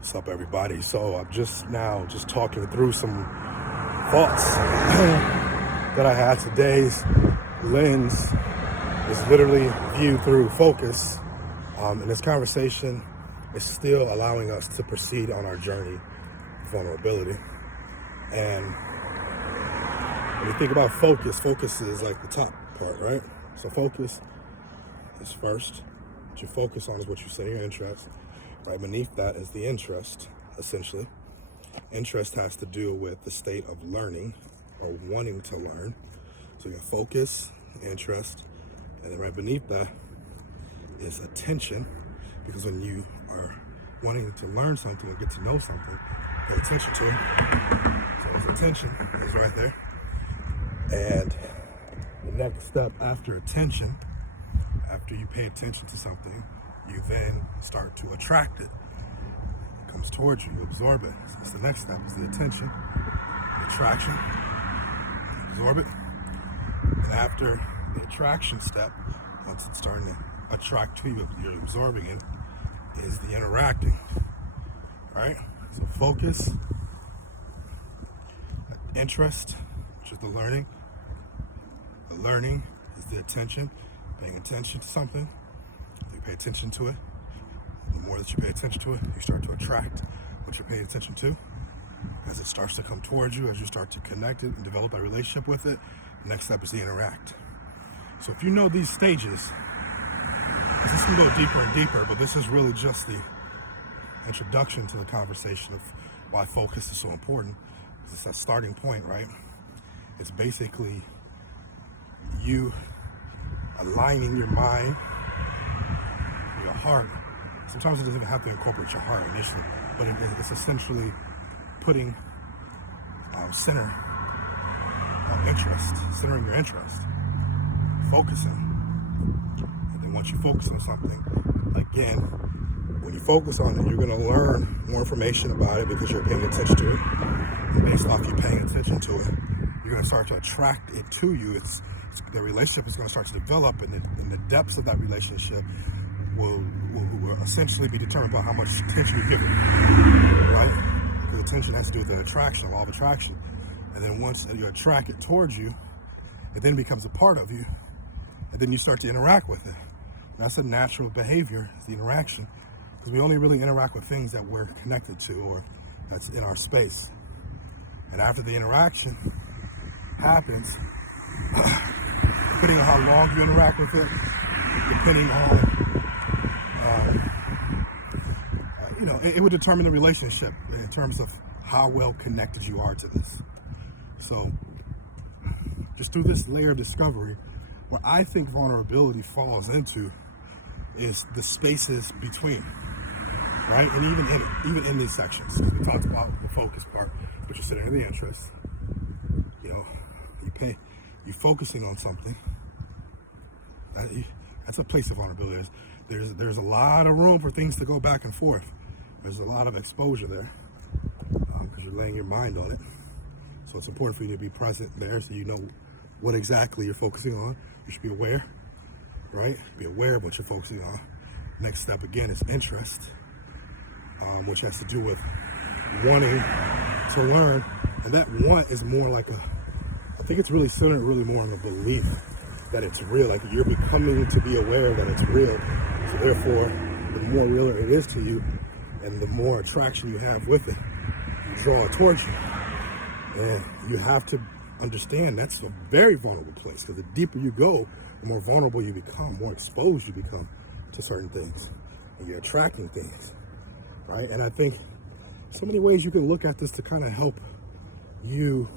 What's up, everybody? So I'm just talking through some thoughts that I had. Today's lens is literally viewed through focus, and this conversation is still allowing us to proceed on our journey of vulnerability. And when you think about focus is like the top part, right? So focus is first. What you focus on is what you say your interest. Right beneath that is the interest, essentially. Interest has to do with the state of learning or wanting to learn. So you have focus, interest, and then right beneath that is attention, because when you are wanting to learn something or get to know something, pay attention to it. So this attention is right there. And the next step after attention, after you pay attention to something, you then start to attract it. It comes towards you, you absorb it. So that's the next step, is the attention, the attraction, absorb it. And after the attraction step, once it's starting to attract to you, you're absorbing it, is the interacting, right? So focus, interest, which is the learning. The learning is the attention, paying attention to something. You pay attention to it. The more that you pay attention to it, you start to attract what you're paying attention to. As it starts to come towards you, as you start to connect it and develop a relationship with it, the next step is to interact. So if you know these stages, this can go deeper and deeper, but this is really just the introduction to the conversation of why focus is so important. It's that starting point, right? It's basically you aligning your mind, your heart. Sometimes it doesn't even have to incorporate your heart initially, but it's essentially putting center on interest, centering your interest, focusing. And then once you focus on something, again, when you focus on it, you're going to learn more information about it because you're paying attention to it. And based off you paying attention to it, you're going to start to attract it to you. The relationship is going to start to develop, and the depths of that relationship will essentially be determined by how much attention you give it, right? Because attention has to do with the attraction, law of attraction. And then once you attract it towards you, it then becomes a part of you, and then you start to interact with it. And that's a natural behavior, is the interaction, because we only really interact with things that we're connected to or that's in our space. And after the interaction happens, depending on how long you interact with it, depending on, it would determine the relationship in terms of how well connected you are to this. So, just through this layer of discovery, what I think vulnerability falls into is the spaces between, right? And even in these sections, we talked about the focus part, which is sitting in the interest. You focusing on something. That's a place of vulnerability. There's a lot of room for things to go back and forth. There's a lot of exposure there because you're laying your mind on it. So it's important for you to be present there so you know what exactly you're focusing on. You should be aware, right? Be aware of what you're focusing on. Next step, again, is interest, which has to do with wanting to learn. And that want is more like I think it's really centered really more on the belief that it's real. Like you're becoming to be aware that it's real. So therefore, the more realer it is to you and the more attraction you have with it, you draw it towards you. And you have to understand that's a very vulnerable place, because the deeper you go, the more vulnerable you become, more exposed you become to certain things. And you're attracting things, right? And I think so many ways you can look at this to kind of help you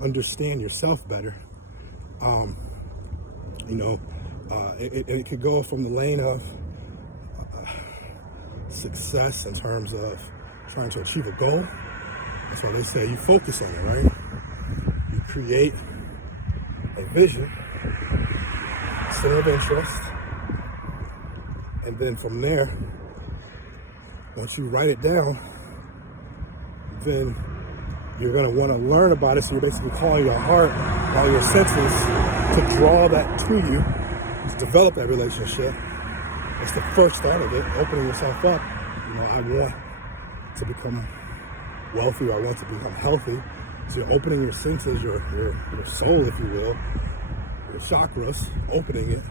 understand yourself better. It could go from the lane of success in terms of trying to achieve a goal. That's why they say you focus on it, right? You create a vision, center of interest, and then from there, once you write it down, then you're going to want to learn about it. So you're basically calling your heart, all your senses to draw that to you, to develop that relationship. It's the first start of it, opening yourself up. I want to become wealthy, or I want to become healthy. So you're opening your senses, your soul, if you will, your chakras, opening it.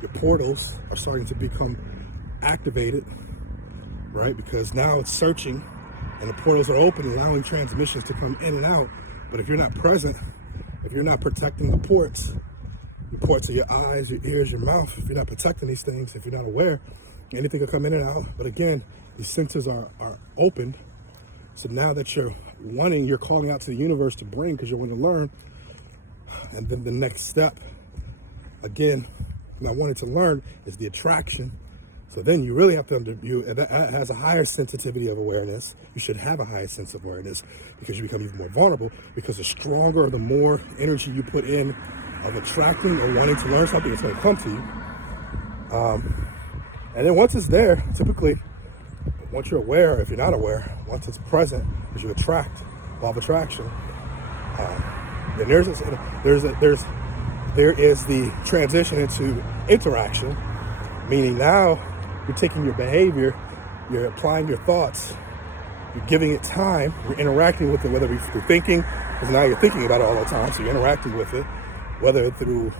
Your portals are starting to become activated, right? Because now it's searching and the portals are open, allowing transmissions to come in and out. But if you're not present, if you're not protecting the ports of your eyes, your ears, your mouth, if you're not protecting these things, if you're not aware, anything will come in and out. But again, these senses are opened. So now that you're calling out to the universe to bring, because you want to learn. And then the next step, again, and I wanted to learn, is the attraction. So then you really have to that has a higher sensitivity of awareness. You should have a higher sense of awareness, because you become even more vulnerable, because the stronger or the more energy you put in of attracting or wanting to learn something, it's going to come to you. And then once it's there, typically, once you're aware, if you're not aware, once it's present, as you attract, law of attraction, then there is the transition into interaction, meaning now you're taking your behavior, you're applying your thoughts, you're giving it time, you're interacting with it, whether it's through thinking, because now you're thinking about it all the time, so you're interacting with it, whether through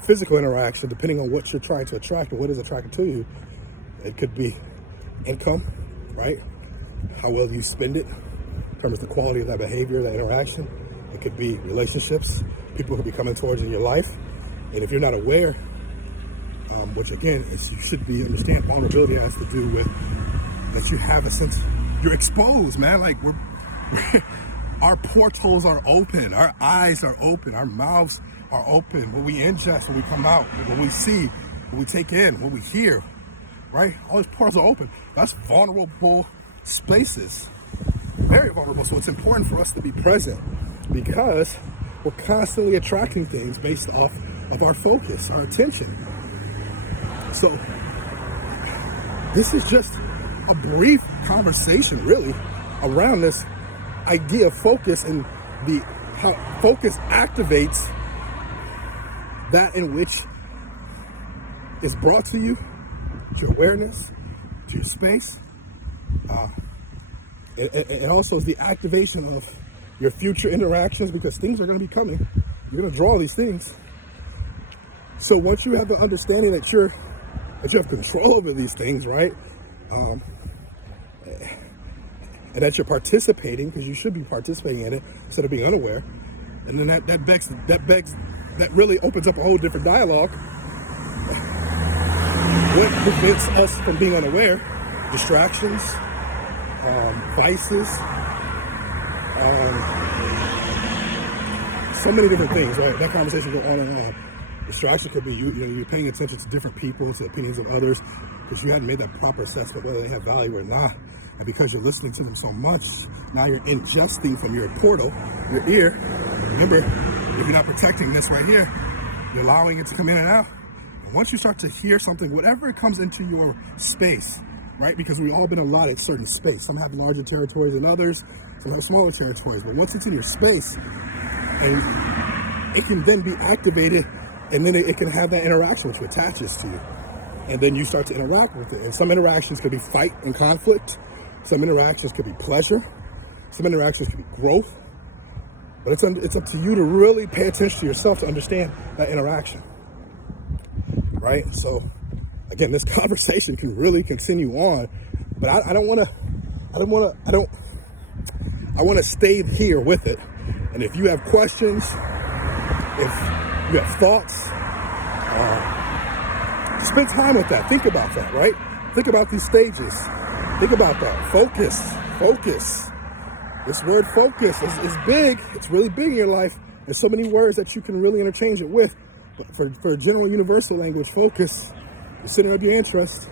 physical interaction, depending on what you're trying to attract or what is attracted to you. It could be income, right? How well you spend it in terms of the quality of that behavior, that interaction. It could be relationships, people could be coming towards in your life. And if you're not aware, which again, is you should be understand, vulnerability has to do with that you have a sense, you're exposed, man. Like our portals are open, our eyes are open, our mouths are open. What we ingest, when we come out, what we see, what we take in, what we hear, right? All these portals are open. That's vulnerable spaces, very vulnerable. So it's important for us to be present, because we're constantly attracting things based off of our focus, our attention. So this is just a brief conversation, really, around this idea of focus and how focus activates that in which is brought to you, to your awareness, to your space. It also is the activation of your future interactions, because things are going to be coming. You're going to draw these things. So once you have the understanding that you have control over these things, right? And that you're participating, because you should be participating in it instead of being unaware. And then that really opens up a whole different dialogue. What prevents us from being unaware? Distractions, vices, so many different things, right? That conversation goes on and on. Distraction could be you're paying attention to different people, to opinions of others, because you hadn't made that proper assessment whether they have value or not. And because you're listening to them so much, now you're ingesting from your portal, your ear. Remember, if you're not protecting this right here, you're allowing it to come in and out. And once you start to hear something, whatever it comes into your space, right? Because we've all been allotted certain space. Some have larger territories than others, some have smaller territories. But once it's in your space, and it can then be activated, and then it can have that interaction which attaches to you. And then you start to interact with it. And some interactions could be fight and conflict. Some interactions could be pleasure. Some interactions could be growth. But it's up to you to really pay attention to yourself to understand that interaction, right? So again, this conversation can really continue on, but I want to stay here with it. And if you have questions, if you have thoughts, spend time with that. Think about that, right? Think about these stages. Think about that. Focus. This word focus is big. It's really big in your life. There's so many words that you can really interchange it with. But for general universal language, focus, the center of your interest,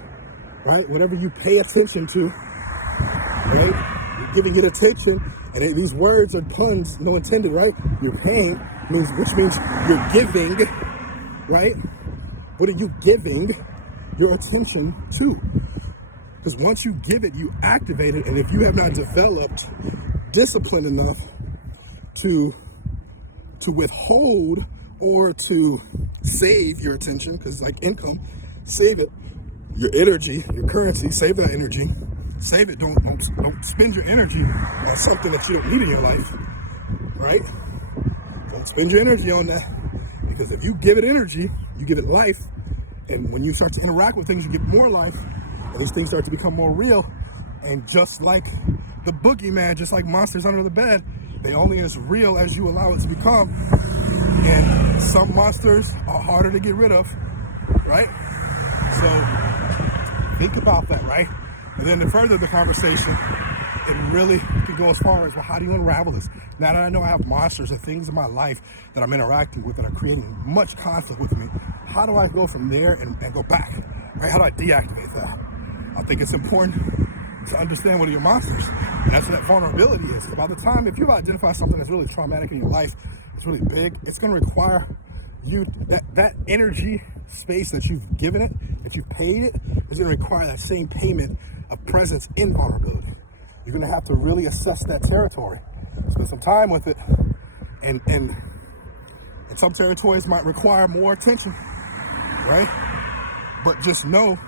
right? Whatever you pay attention to, right? You're giving it attention. And these words are puns, no intended, right? You're paying, which means you're giving, right? What are you giving your attention to? Because once you give it, you activate it. And if you have not developed discipline enough to withhold or to save your attention, because like income, save it, your energy, your currency, save that energy, Save it. Don't spend your energy on something that you don't need in your life, right? Don't spend your energy on that, because if you give it energy, you give it life, and when you start to interact with things, you get more life, and these things start to become more real. And just like the boogeyman, just like monsters under the bed, they only as real as you allow it to become. And some monsters are harder to get rid of, right? So think about that, right? And then to further the conversation, it really can go as far as, well, how do you unravel this? Now that I know I have monsters and things in my life that I'm interacting with that are creating much conflict with me, how do I go from there and go back, right? How do I deactivate that? I think it's important to understand what are your monsters. And that's what that vulnerability is. By the time, if you've identified something that's really traumatic in your life, it's really big, it's going to require you, that energy space that you've given it, if you've paid it, is going to require that same payment of presence in vulnerability. You're going to have to really assess that territory, spend some time with it, and some territories might require more attention, right? But just know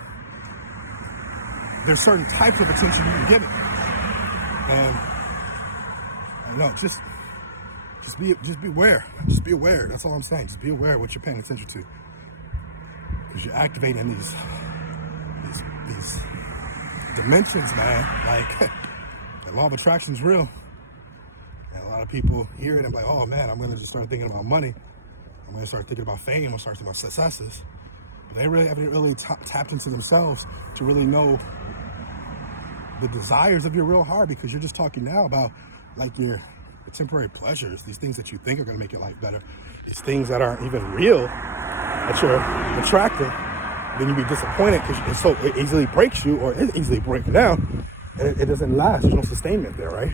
there's certain types of attention you can give it, and I don't know, just be aware. Just be aware. That's all I'm saying. Just be aware of what you're paying attention to, because you're activating these dimensions, man. Like, the law of attraction is real. And a lot of people hear it and be like, oh man, I'm gonna just start thinking about money. I'm gonna start thinking about fame. I'm gonna start thinking about successes. But they really haven't really tapped into themselves to really know the desires of your real heart, because you're just talking now about like your temporary pleasures, these things that you think are gonna make your life better, these things that aren't even real, that you're attracting. Then you be disappointed because it easily breaks you, or it easily breaks down, and it doesn't last. There's no sustainment there, right?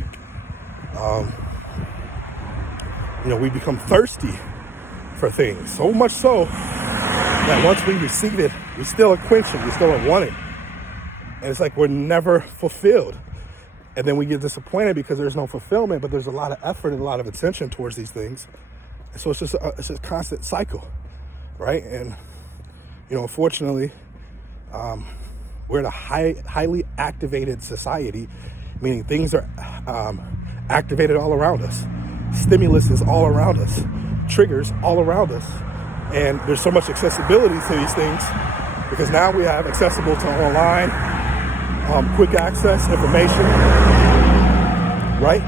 We become thirsty for things, so much so that once we receive it, we still are quenching, we still are wanting, and it's like we're never fulfilled. And then we get disappointed because there's no fulfillment, but there's a lot of effort and a lot of attention towards these things. And so it's just a constant cycle, right? And unfortunately, we're in a highly activated society, meaning things are activated all around us. Stimulus is all around us. Triggers all around us. And there's so much accessibility to these things because now we have accessible to online, quick access information, right?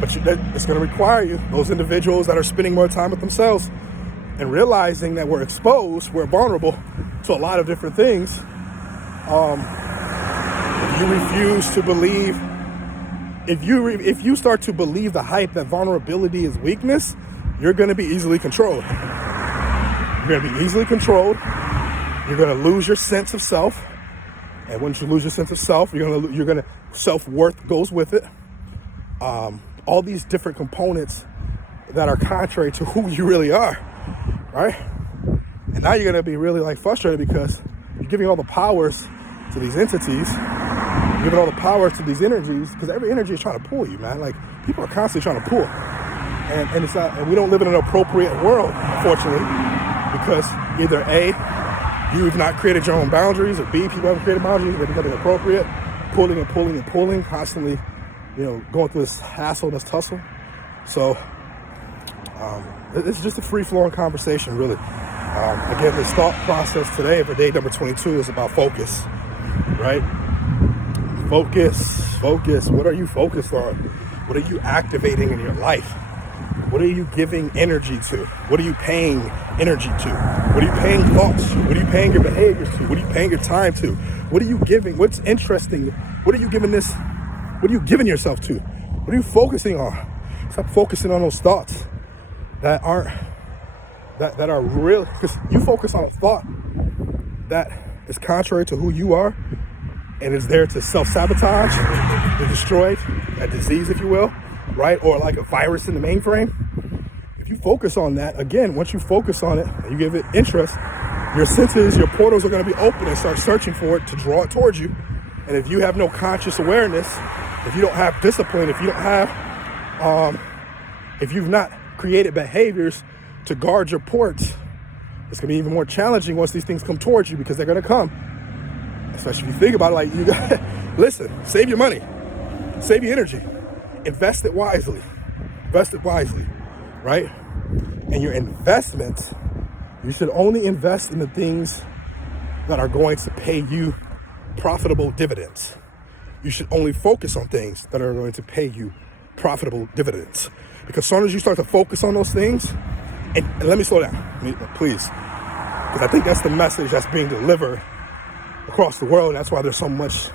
But it's going to require you, those individuals that are spending more time with themselves and realizing that we're exposed, we're vulnerable to a lot of different things. If you refuse to believe, if you start to believe the hype that vulnerability is weakness, you're going to be easily controlled. You're going to be easily controlled. You're going to lose your sense of self. And once you lose your sense of self, you're going to self-worth goes with it. All these different components that are contrary to who you really are, right? And now you're going to be really like frustrated because you're giving all the powers to these entities, you're giving all the power to these energies, because every energy is trying to pull you, man. Like, people are constantly trying to pull. And it's not, and we don't live in an appropriate world, unfortunately, because either A, you've not created your own boundaries, or B, people haven't created boundaries, they're becoming appropriate, pulling and pulling and pulling, constantly, going through this hassle, this tussle. So it's just a free-flowing conversation, really. Again, this thought process today for day number 22 is about focus, right? Focus. What are you focused on? What are you activating in your life? What are you giving energy to? What are you paying energy to? What are you paying thoughts to? What are you paying your behaviors to? What are you paying your time to? What are you giving? What's interesting? What are you giving this? What are you giving yourself to? What are you focusing on? Stop focusing on those thoughts that aren't, that are real, because you focus on a thought that is contrary to who you are and is there to self-sabotage, to destroy a disease, if you will, right? Or like a virus in the mainframe. If you focus on that, again, once you focus on it and you give it interest, your senses, your portals are going to be open and start searching for it to draw it towards you. And if you have no conscious awareness, if you don't have discipline, if you don't have, if you've not created behaviors to guard your ports, it's going to be even more challenging once these things come towards you, because they're going to come. Especially if you think about it, like Listen, save your money, save your energy, invest it wisely, right? And your investment, you should only invest in the things that are going to pay you profitable dividends. You should only focus on things that are going to pay you profitable dividends. Because as soon as you start to focus on those things, and let me slow down, please, because I think that's the message that's being delivered across the world. And that's why there's so much,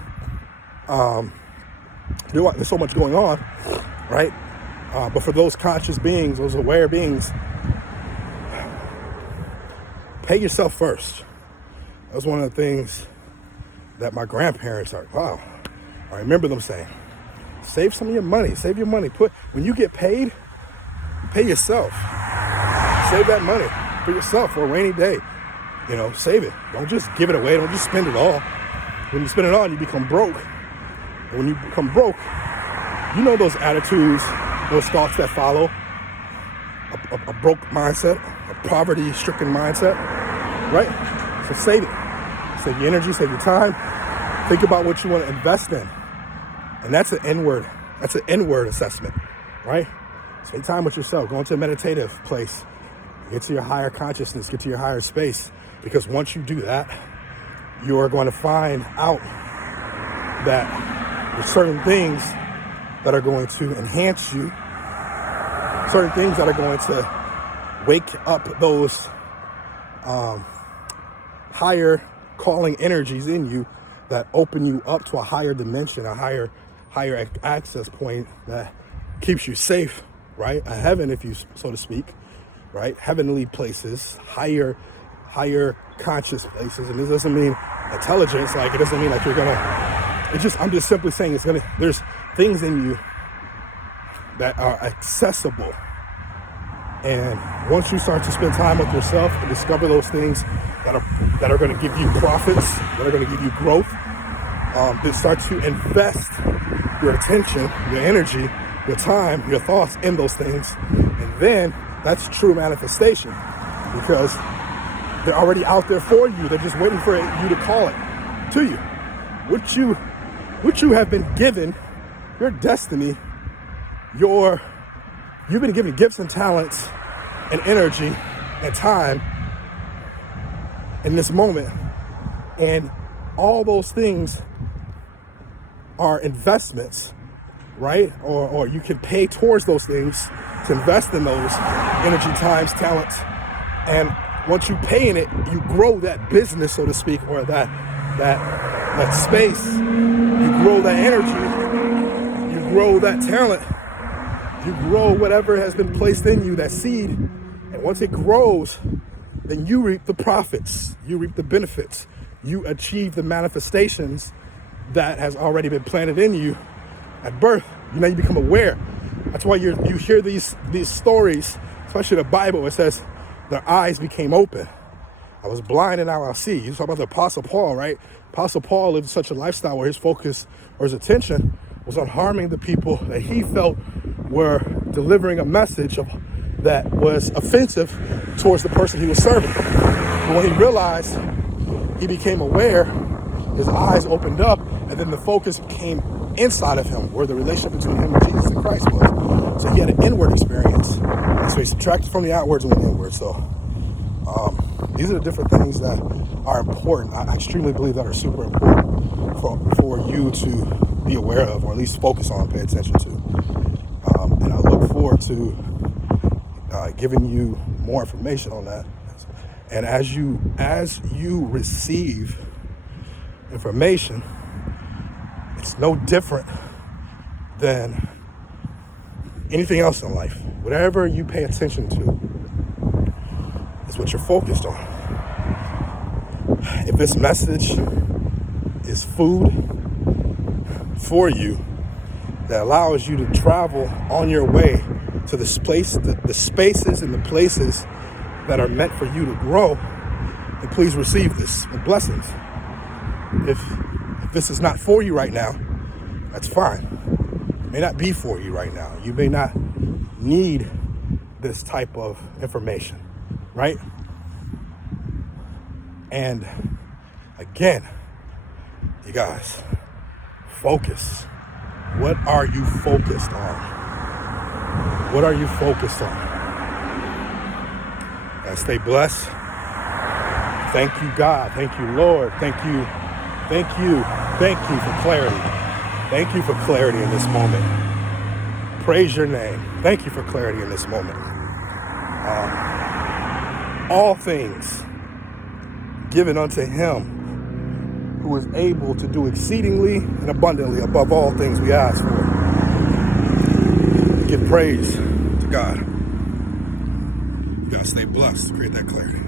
there's so much going on, right? But for those conscious beings, those aware beings, pay yourself first. That was one of the things that my grandparents are, wow, I remember them saying, save some of your money, save your money. When you get paid, pay yourself. Save that money for yourself for a rainy day. Save it. Don't just give it away. Don't just spend it all. When you spend it all, you become broke. And when you become broke, you know those attitudes, those thoughts that follow a broke mindset, a poverty-stricken mindset, right? So save it. Save your energy, save your time. Think about what you want to invest in. And that's an inward assessment, right? Spend time with yourself. Go into a meditative place. Get to your higher consciousness. Get to your higher space. Because once you do that, you are going to find out that there's certain things that are going to enhance you. Certain things that are going to wake up those higher calling energies in you that open you up to a higher dimension, a higher access point that keeps you safe, right? A heaven, if you so to speak, right? Heavenly places, higher conscious places. And this doesn't mean intelligence, like it doesn't mean like you're gonna, I'm just simply saying there's things in you that are accessible. And once you start to spend time with yourself and discover those things that are going to give you profits, that are going to give you growth, then start to invest your attention, your energy, your time, your thoughts in those things. And then that's true manifestation, because they're already out there for you. They're just waiting for you to call it to you. What you have been given, your destiny, you've been given gifts and talents and energy and time in this moment. And all those things are investments, right? Or you can pay towards those things to invest in those energy, times, talents. And once you pay in it, you grow that business, so to speak, or that space. You grow that energy. You grow that talent. You grow whatever has been placed in you, that seed. And once it grows, then you reap the profits. You reap the benefits. You achieve the manifestations that has already been planted in you at birth. You become aware. That's why you hear these stories, especially the Bible. It says their eyes became open. I was blind and now I see. You talk about the Apostle Paul, right? Apostle Paul lived such a lifestyle where his focus or his attention was on harming the people that he felt were delivering a message that was offensive towards the person he was serving. But when he realized, he became aware, his eyes opened up, and then the focus came inside of him, where the relationship between him and Jesus and Christ was. So he had an inward experience. And so he subtracted from the outwards and went inward. So these are the different things that are important. I extremely believe that are super important for you to be aware of, or at least focus on, pay attention to. And I look forward to giving you more information on that. And as you receive information, it's no different than anything else in life. Whatever you pay attention to is what you're focused on. If this message is food for you that allows you to travel on your way to the spaces and the places that are meant for you to grow, then please receive this with blessings. If this is not for you right now, that's fine. It may not be for you right now. You may not need this type of information, right? And again, you guys, Focus. What are you focused on? What are you focused on? Stay blessed. Thank you, God. Thank you, Lord. Thank you. Thank you. Thank you for clarity. Thank you for clarity in this moment. Praise your name. Thank you for clarity in this moment. All things given unto him who is able to do exceedingly and abundantly above all things we ask for. Give praise to God. You gotta stay blessed to create that clarity.